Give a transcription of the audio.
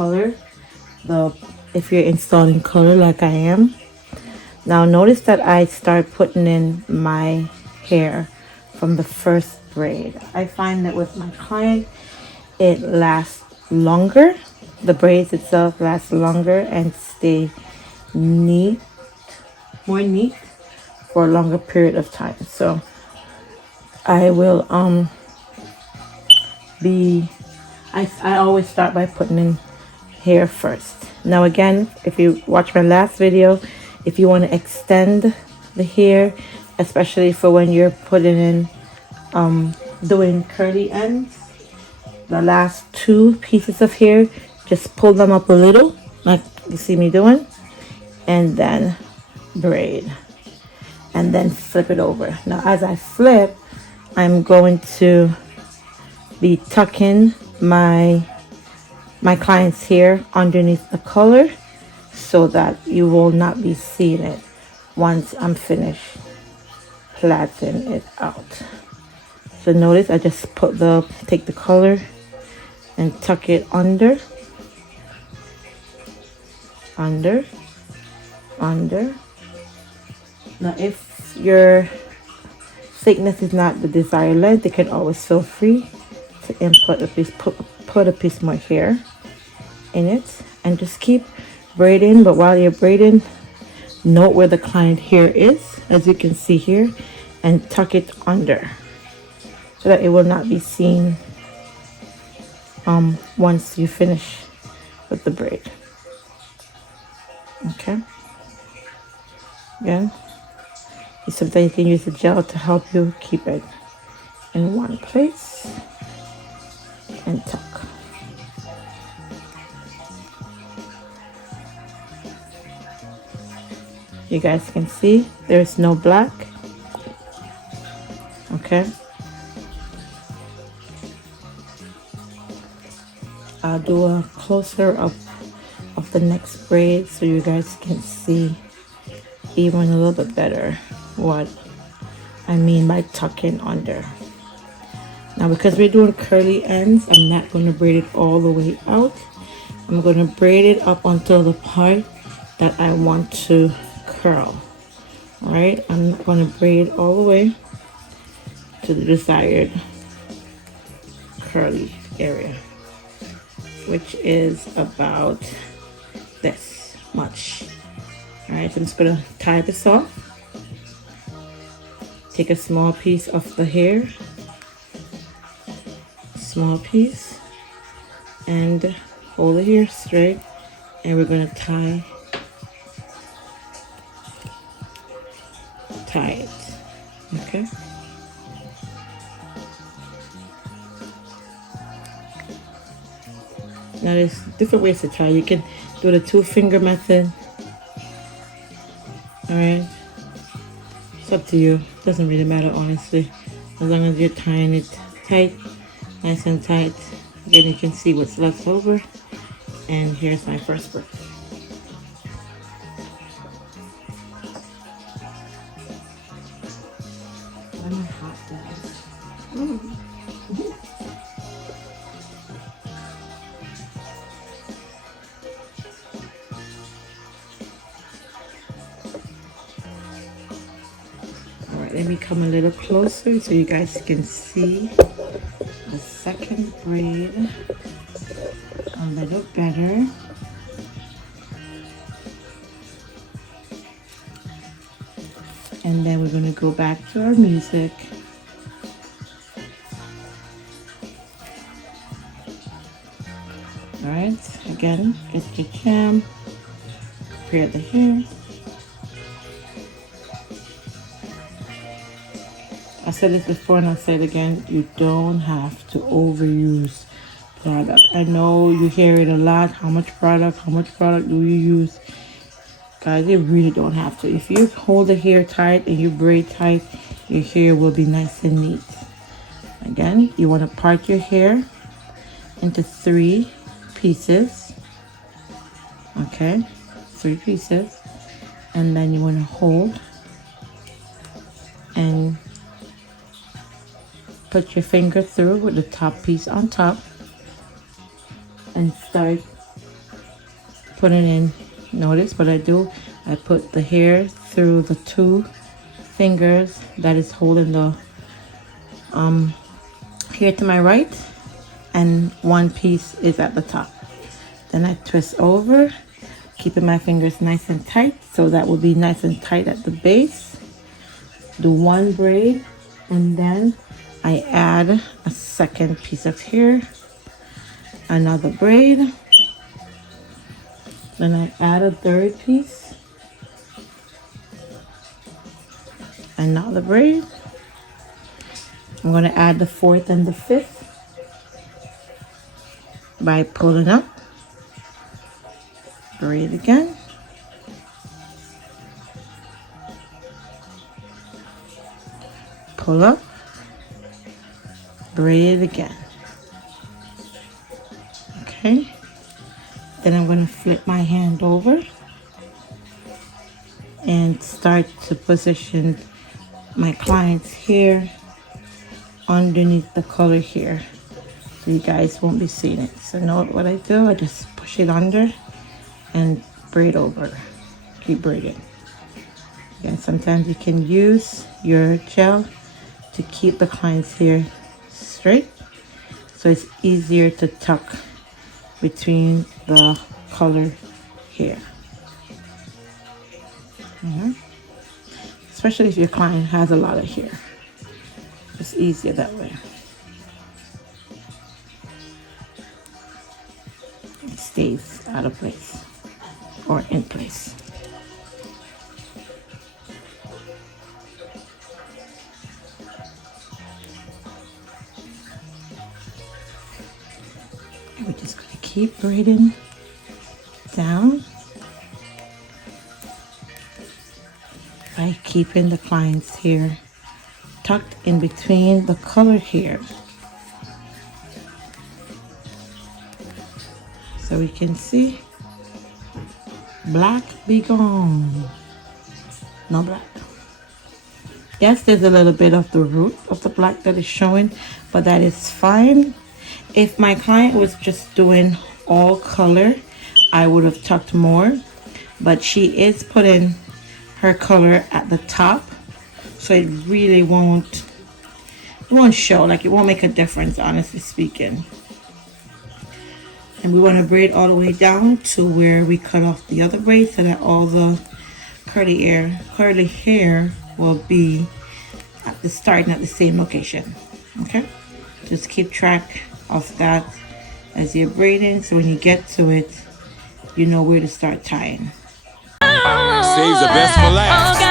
color, if you're installing color like I am. Now notice that I start putting in my hair from the first braid. I find that with my client, it lasts longer. The braids itself last longer and stay neat, more neat for a longer period of time. So I will I always start by putting in hair first. Now again, if you watch my last video, if you want to extend the hair, especially for when you're putting in doing curly ends, the last two pieces of hair, just pull them up a little like you see me doing, and then braid, and then flip it over. Now as I flip, I'm going to be tucking my client's hair underneath the color so that you will not be seeing it once I'm finished plaiting it out. So notice I just take the color and tuck it under. Now if your thickness is not the desired length, you can always feel free to input a piece, put a piece more hair in it, and just keep braiding. But while you're braiding, note where the client hair is, as you can see here, and tuck it under so that it will not be seen once you finish with the braid. Okay, again, sometimes you can use the gel to help you keep it in one place and tuck. You guys can see there's no black. Okay, I'll do a closer up of the next braid so you guys can see even a little bit better what I mean by tucking under. Now because we're doing curly ends, I'm not going to braid it all the way out. I'm going to braid it up until the part that I want to curl. All right, I'm not going to braid all the way to the desired curly area, which is about this much. All right, so I'm just going to tie this off. Take a small piece of the hair, small piece, and hold the hair straight, and we're going to tie it. Okay, now there's different ways to tie. You can do the 2-finger method. All right, it's up to you. Doesn't really matter, honestly, as long as you're tying it tight, nice and tight. Then you can see what's left over. And here's my first braid. I'm a hot dad. Let me come a little closer so you guys can see the second braid a little better. And then we're going to go back to our music. All right, again, get your jam, prepare the hair. I said this before and I'll say it again, you don't have to overuse product. I know you hear it a lot, how much product do you use? Guys, you really don't have to. If you hold the hair tight and you braid tight, your hair will be nice and neat. Again, you want to part your hair into 3 pieces. Okay, 3 pieces. And then you want to hold and put your finger through with the top piece on top and start put it in. Notice what I do. I put the hair through the 2 fingers that is holding the hair to my right, and 1 piece is at the top. Then I twist over, keeping my fingers nice and tight, so that will be nice and tight at the base. Do 1 braid, and then I add a 2nd piece of hair, another braid, then I add a 3rd piece, another braid. I'm going to add the 4th and the 5th by pulling up, braid again, pull up, braid again. Okay, then I'm going to flip my hand over and start to position my client's hair underneath the color here, so you guys won't be seeing it. So note what I do, I just push it under and braid over, keep braiding. Again, sometimes you can use your gel to keep the client's hair straight, so it's easier to tuck between the color hair. Especially if your client has a lot of hair, it's easier that way. It stays out of place or in place. And we're just going to keep braiding down by keeping the client's hair tucked in between the color hair, so we can see black be gone, no black. Yes, there's a little bit of the root of the black that is showing, but that is fine. If my client was just doing all color, I would have tucked more, but she is putting her color at the top, so it really won't show, like it won't make a difference, honestly speaking. And we want to braid all the way down to where we cut off the other braid, so that all the curly hair will be at the start and at the same location. Okay, just keep track of that as you're braiding, so when you get to it, you know where to start tying. Saves the best for last.